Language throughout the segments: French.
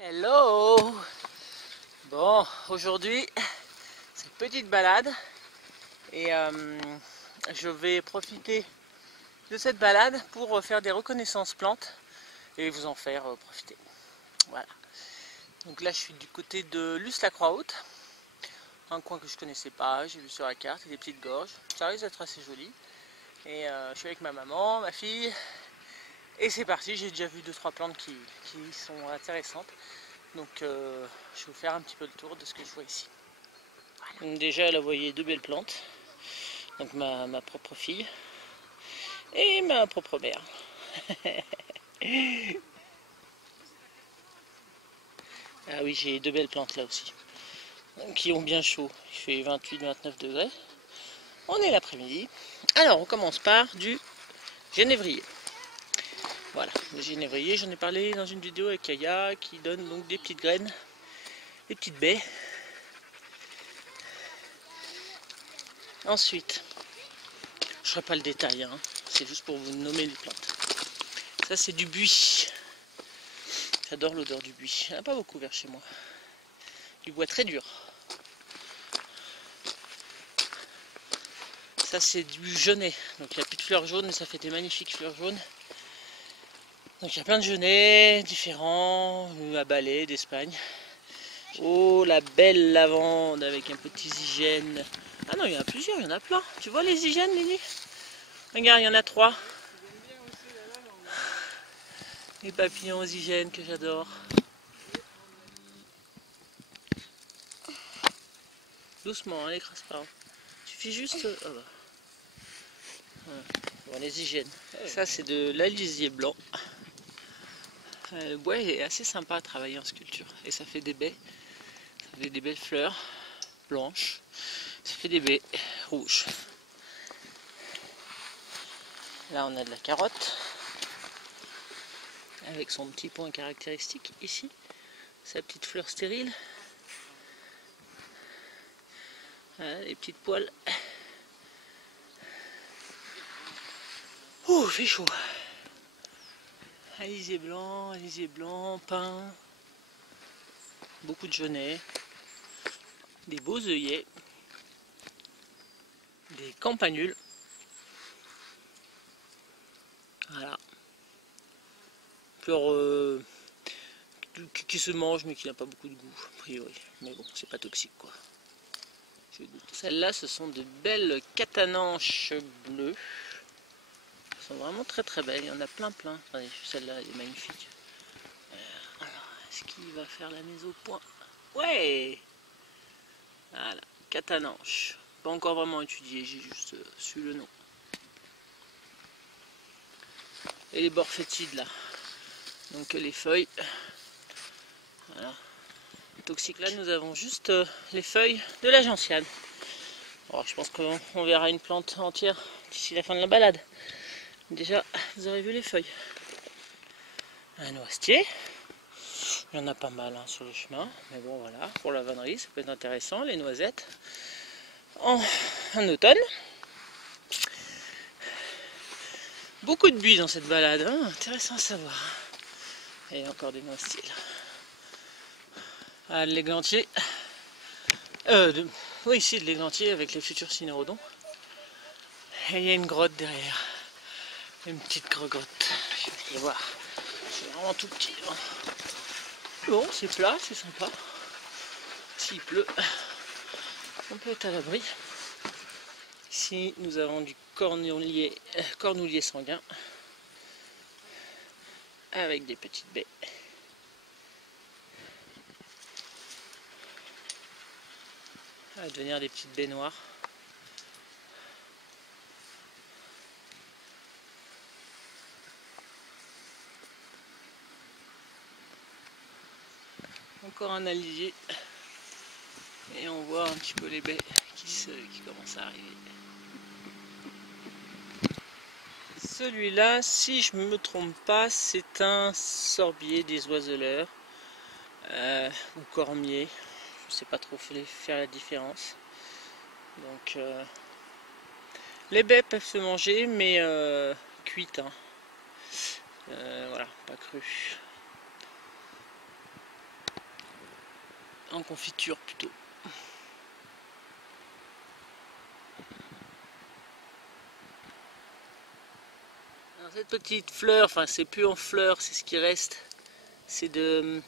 Hello! Bon, aujourd'hui, c'est une petite balade et je vais profiter de cette balade pour faire des reconnaissances plantes et vous en faire profiter. Voilà. Donc là, je suis du côté de Luce-la-Croix-Haute, un coin que je connaissais pas, j'ai vu sur la carte, il y a des petites gorges, ça risque d'être assez joli. Et je suis avec ma maman, ma fille, et c'est parti, j'ai déjà vu 2-3 plantes qui sont intéressantes. Donc je vais vous faire un petit peu le tour de ce que je vois ici. Voilà. Donc déjà là vous voyez deux belles plantes. Donc ma propre fille et ma propre mère. Ah oui, j'ai deux belles plantes là aussi. Qui ont bien chaud. Il fait 28-29 degrés. On est l'après-midi. Alors on commence par du genévrier. Voilà, le genévrier, j'en ai parlé dans une vidéo avec Kaya qui donne donc des petites graines, des petites baies. Ensuite, je ne ferai pas le détail, hein, c'est juste pour vous nommer les plantes. Ça c'est du buis. J'adore l'odeur du buis. Il n'y en a pas beaucoup vers chez moi. Du bois très dur. Ça c'est du genêt. Donc il n'y a plus de fleurs jaunes, mais ça fait des magnifiques fleurs jaunes. Donc il y a plein de genêts différents, à balai d'Espagne. Oh la belle lavande avec un petit zygène. Ah non, il y en a plusieurs, il y en a plein. Tu vois les zygènes, Lily? Regarde, il y en a 3. Les papillons zygènes que j'adore. Doucement, hein, l'écrase pas. Il suffit juste... Oh bah. Voilà. Bon, les zygènes. Ça c'est de l'alisier blanc. Le bois est assez sympa à travailler en sculpture. Et ça fait des baies. Ça fait des belles fleurs blanches. Ça fait des baies rouges. Là on a de la carotte. Avec son petit point caractéristique ici. Sa petite fleur stérile. Voilà, les petites poils. Ouh, il fait chaud. Alisier blanc, pin. Beaucoup de genêts. Des beaux œillets. Des campanules. Voilà. Fleur qui se mange mais qui n'a pas beaucoup de goût, a priori. Mais bon, c'est pas toxique quoi. Celles-là, ce sont de belles catananches bleues. Elles sont vraiment très très belles. Il y en a plein. Attendez, celle-là, elle est magnifique. Alors, est-ce qu'il va faire la mise au point? Ouais! Voilà, catananche. Pas encore vraiment étudié, j'ai juste su le nom. Et les borphétides là. Donc les feuilles. Voilà. Toxique. Là, nous avons juste les feuilles de la gentiane. Alors, je pense qu'on verra une plante entière d'ici la fin de la balade. Déjà, vous aurez vu les feuilles. Un noisetier. Il y en a pas mal hein, sur le chemin. Mais bon, voilà, pour la vannerie, ça peut être intéressant. Les noisettes. En automne. Beaucoup de buis dans cette balade. Hein, intéressant à savoir. Et encore des noisetiers là. Ah, l'églantier. Oui, ici de l'églantier avec les futurs cynorhodons. Et il y a une grotte derrière. Une petite grotte. Je vais aller voir. C'est vraiment tout petit. Hein. Bon, c'est plat, c'est sympa. S'il pleut, on peut être à l'abri. Ici, nous avons du cornoulier sanguin. Avec des petites baies. Ça va devenir des petites baies noires. Encore un alisier. Et on voit un petit peu les baies qui commencent à arriver. Celui-là, si je ne me trompe pas, c'est un sorbier des oiseleurs. Ou cormier. Je ne sais pas trop faire la différence. Donc, les baies peuvent se manger, mais cuites. Hein. Voilà, pas crues. en confiture plutôt. Alors cette petite fleur, enfin c'est plus en fleur, c'est ce qui reste, c'est de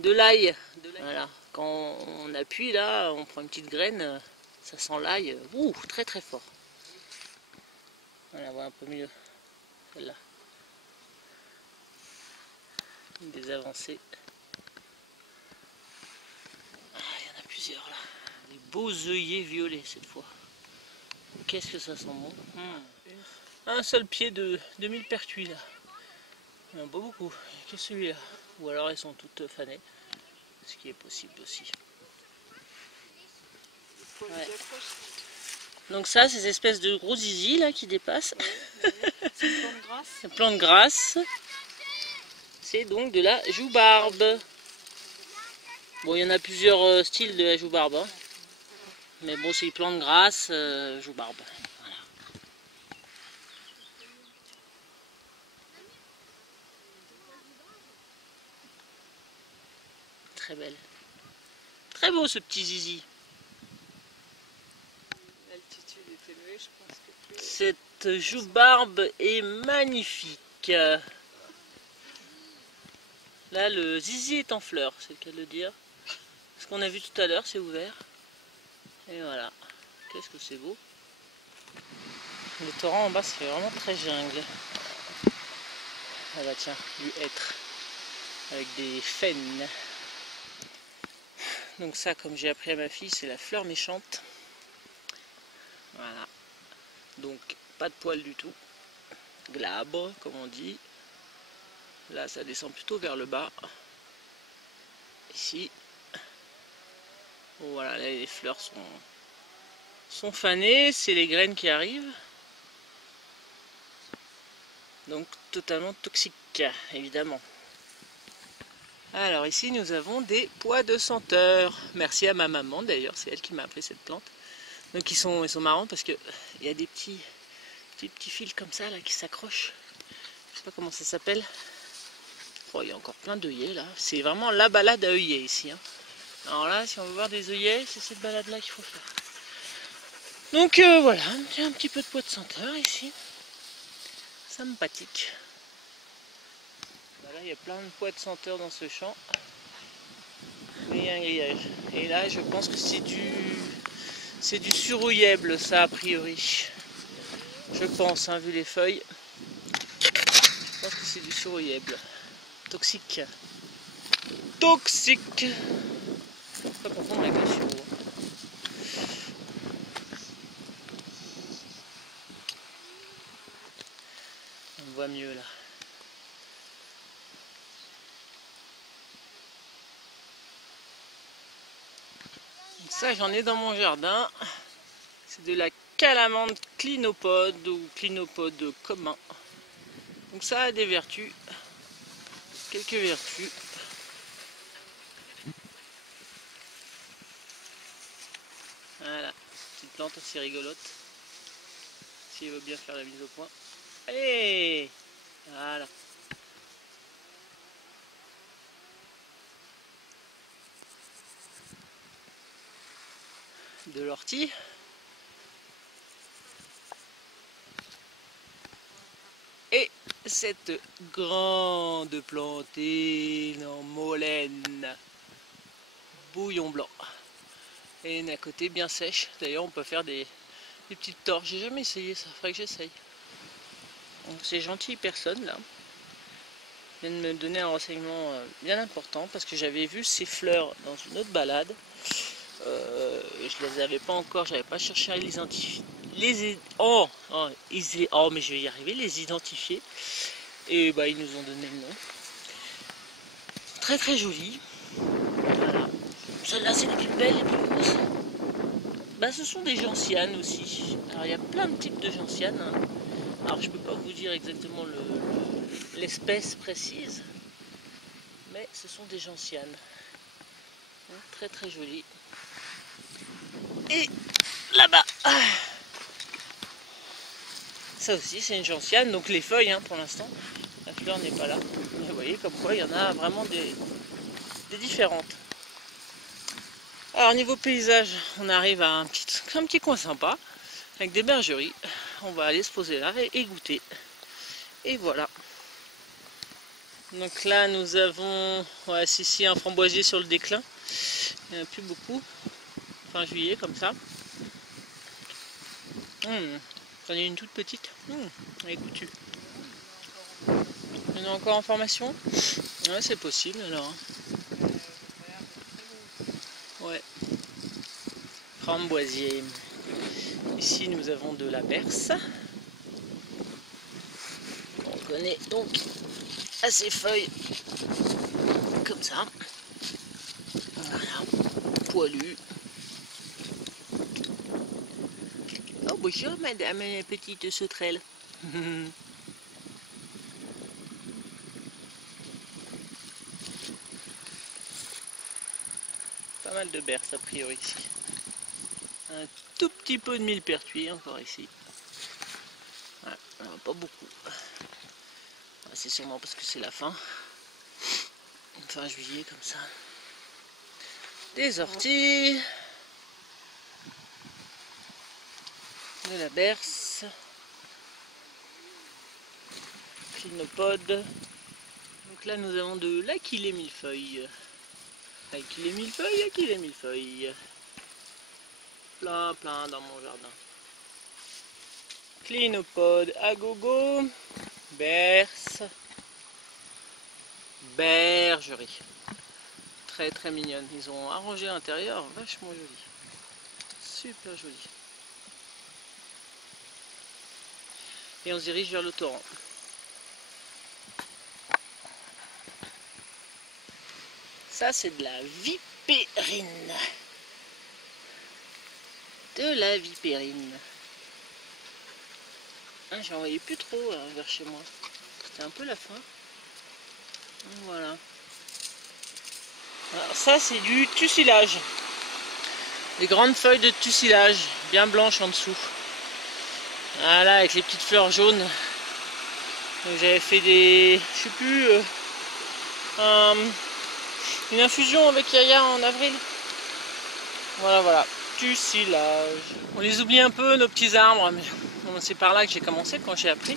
l'ail. Voilà. Quand on appuie là, on prend une petite graine, ça sent l'ail, très très fort. Voilà, on voit un peu mieux celle-là. Des avancées. Ah, il y en a plusieurs là. Des beaux œillets violets cette fois. Qu'est-ce que ça sent bon. Un seul pied de millepertuis là. Il n'y en a pas beaucoup. Que celui-là. Ou alors elles sont toutes fanées. Ce qui est possible aussi. Ouais. Donc ça, ces espèces de gros zizi là qui dépassent. C'est une plante grasse. Une plante grasse. C'est donc de la joubarbe. Bon, il y en a plusieurs styles de la joubarbe. Hein. Mais bon, c'est une plante grasse, joubarbe. Voilà. Très belle. Très beau ce petit zizi. L'altitude est élevée, je pense que plus... Cette joubarbe est magnifique. Là, le zizi est en fleur, c'est le cas de le dire. Ce qu'on a vu tout à l'heure, c'est ouvert. Et voilà. Qu'est-ce que c'est beau. Le torrent en bas, c'est vraiment très jungle. Ah bah tiens, du hêtre. Avec des faines. Donc ça, comme j'ai appris à ma fille, c'est la fleur méchante. Voilà. Donc, pas de poils du tout. Glabre, comme on dit. Là, ça descend plutôt vers le bas. Ici. Bon, voilà, là, les fleurs sont fanées. C'est les graines qui arrivent. Donc, totalement toxique, évidemment. Alors, ici, nous avons des pois de senteur. Merci à ma maman, d'ailleurs. C'est elle qui m'a appris cette plante. Donc, ils sont marrants parce qu'il y a des petits fils comme ça, là, qui s'accrochent. Je sais pas comment ça s'appelle. Oh, il y a encore plein d'œillets là. C'est vraiment la balade à œillets ici. Hein. Alors là, si on veut voir des œillets, c'est cette balade là qu'il faut faire. Donc voilà, j'ai un petit peu de pois de senteur ici. Sympathique. Voilà, il y a plein de pois de senteur dans ce champ. Mais il y a un grillage. Et là, je pense que c'est du surouyèble, ça a priori. Je pense, hein, vu les feuilles. Je pense que c'est du surouyèble. Toxique. Toxique. Pas confondre avec le sureau. On voit mieux là. Donc ça, j'en ai dans mon jardin. C'est de la calamande clinopode ou clinopode commun. Donc ça a des vertus. Quelques vertus. Voilà, petite plante assez rigolote. Si elle veut bien faire la mise au point. Allez, voilà. De l'ortie. Et cette grande plante en molène. Bouillon blanc. Et une à côté bien sèche. D'ailleurs, on peut faire des petites torches. J'ai jamais essayé ça, faudrait que j'essaye. Donc c'est gentil personne là. Vient de me donner un renseignement bien important parce que j'avais vu ces fleurs dans une autre balade. Je les avais pas encore, j'avais pas cherché à les identifier. Mais je vais y arriver, les identifier. Et bah ils nous ont donné le nom. Très très joli. Voilà. Celle-là c'est les plus belles, les plus grosses. Bah ce sont des gentianes aussi. Alors il y a plein de types de gentianes. Hein. Alors je peux pas vous dire exactement l'espèce précise. Mais ce sont des gentianes. Très très jolies. Et là-bas, ça aussi c'est une gentiane, donc les feuilles hein, pour l'instant, la fleur n'est pas là. Mais vous voyez comme quoi il y en a vraiment des différentes. Alors niveau paysage, on arrive à un petit coin sympa, avec des bergeries. On va aller se poser là et goûter. Et voilà. Donc là nous avons ici un framboisier sur le déclin. Il n'y en a plus beaucoup. Fin juillet comme ça. J'en ai une toute petite. Elle est goûtue. Il y en a encore en formation? Ouais, c'est possible alors. Ouais. Framboisier. Ici nous avons de la berce. On connaît donc à ces feuilles comme ça. Voilà. Poilu. Oh bonjour madame la petite sauterelle. Pas mal de berce a priori ici. Un tout petit peu de millepertuis encore ici. Ouais, pas beaucoup. C'est sûrement parce que c'est la fin. Fin juillet comme ça. Des orties. De la berce. Clinopode. Donc là nous avons de l'Achillée millefeuille. L'Achillée millefeuille, Achillée millefeuille. Plein dans mon jardin. Clinopode à gogo. Berce. Bergerie. Très mignonne. Ils ont arrangé l'intérieur, vachement joli. Super joli. Et on se dirige vers le torrent. Ça c'est de la vipérine. De la vipérine. Ah, j'en voyais plus trop vers chez moi. C'était un peu la fin. Voilà. Alors ça c'est du tussilage. Des grandes feuilles de tussilage, bien blanches en dessous. Voilà, avec les petites fleurs jaunes. J'avais fait des, je sais plus, une infusion avec Yaya en avril. Voilà, tussilage. On les oublie un peu nos petits arbres, mais c'est par là que j'ai commencé quand j'ai appris.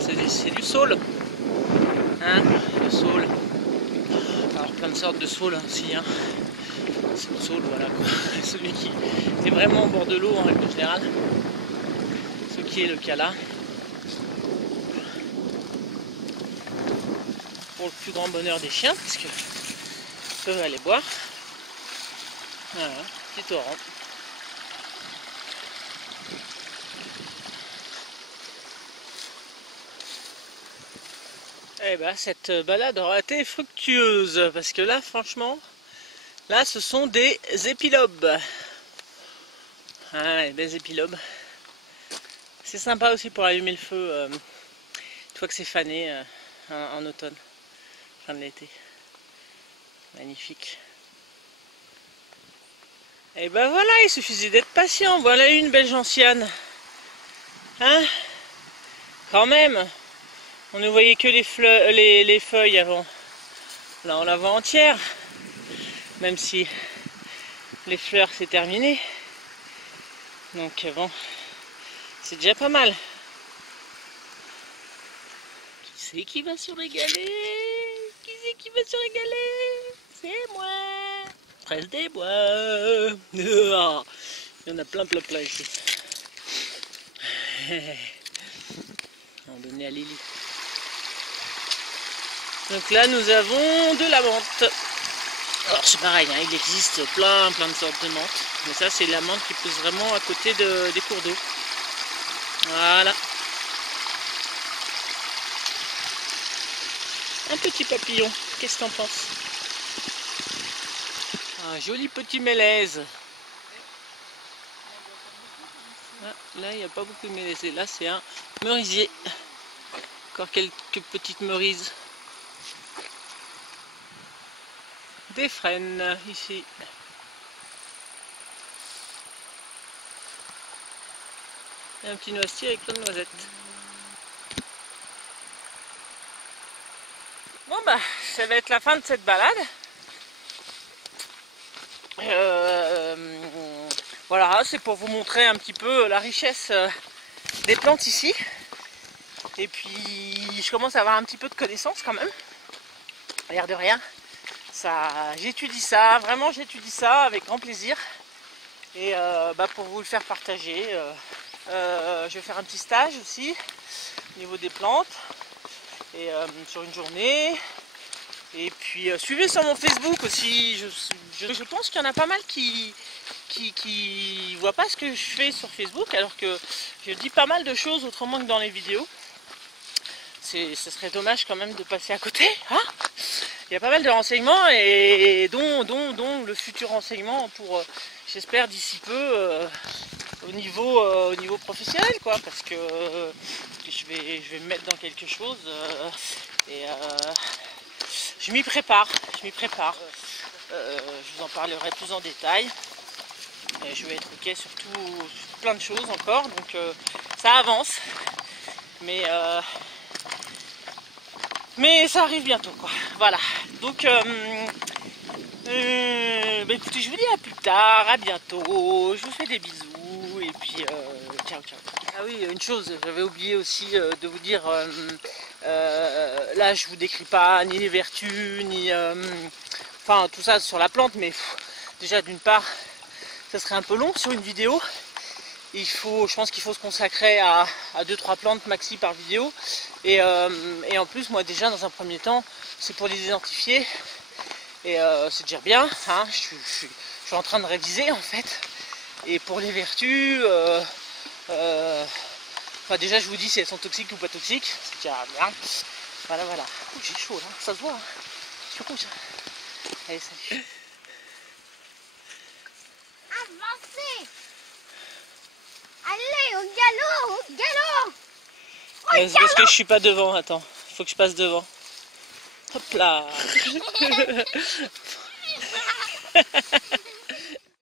C'est du saule. Hein, le saule. Alors plein de sortes de saule aussi. Hein. C'est le saule, voilà quoi. Celui qui est vraiment au bord de l'eau en règle générale. Ce qui est le cas là. Pour le plus grand bonheur des chiens, parce que ils peuvent aller boire. Voilà, petit torrent. Eh ben, cette balade aura été fructueuse, parce que là, franchement, là, ce sont des épilobes. Ah, des épilobes. C'est sympa aussi pour allumer le feu, une fois que c'est fané en automne, fin de l'été. Magnifique. Et ben voilà, il suffisait d'être patient. Voilà une belle gentiane. Hein? Quand même. On ne voyait que les feuilles avant. Là on la voit entière. Même si les fleurs c'est terminé. Donc bon, c'est déjà pas mal. Qui c'est qui va se régaler? Qui c'est qui va se régaler? C'est moi. Presse des bois. Il y en a plein ici. On va donner à Lily. Donc là nous avons de la menthe. Alors c'est pareil, hein, il existe plein de sortes de menthe. Mais ça c'est la menthe qui pousse vraiment à côté des cours d'eau. Voilà. Un petit papillon, qu'est-ce que t'en penses? Un joli petit mélèze. Ah, là il n'y a pas beaucoup de mélèzes. Là c'est un merisier. Encore quelques petites merises. Des frênes ici. Et un petit noisetier avec plein de noisettes. Bon bah ça va être la fin de cette balade. Voilà, c'est pour vous montrer un petit peu la richesse des plantes ici. Et puis je commence à avoir un petit peu de connaissances quand même. L'air de rien. J'étudie ça, vraiment j'étudie ça avec grand plaisir. Et pour vous le faire partager, je vais faire un petit stage aussi au niveau des plantes. Et sur une journée. Et puis suivez sur mon Facebook aussi. Je pense qu'il y en a pas mal qui voient pas ce que je fais sur Facebook, alors que je dis pas mal de choses autrement que dans les vidéos. Ce serait dommage quand même de passer à côté, hein. Il y a pas mal de renseignements, et dont le futur renseignement pour, j'espère d'ici peu, au niveau professionnel, quoi, parce que je vais me mettre dans quelque chose, et je m'y prépare. Je vous en parlerai plus en détail. Je vais être ok sur plein de choses encore, donc ça avance, mais ça arrive bientôt, quoi. Voilà, donc écoutez, je vous dis à plus tard, à bientôt, je vous fais des bisous, et puis ciao ciao. Ah oui, une chose, j'avais oublié aussi de vous dire, là je vous décris pas ni les vertus, ni enfin tout ça sur la plante, mais déjà d'une part, ça serait un peu long sur une vidéo. Je pense qu'il faut se consacrer à 2-3 plantes maxi par vidéo. Et en plus, moi déjà dans un premier temps, c'est pour les identifier. Et c'est déjà bien, hein, je suis en train de réviser en fait. Et pour les vertus, déjà je vous dis si elles sont toxiques ou pas toxiques, c'est déjà bien. Voilà. Oh, j'ai chaud là, ça se voit. Hein. Je suis rouge. Allez, salut. Avancez! Allez, au galop! C'est parce que je suis pas devant, attends, faut que je passe devant. Hop là.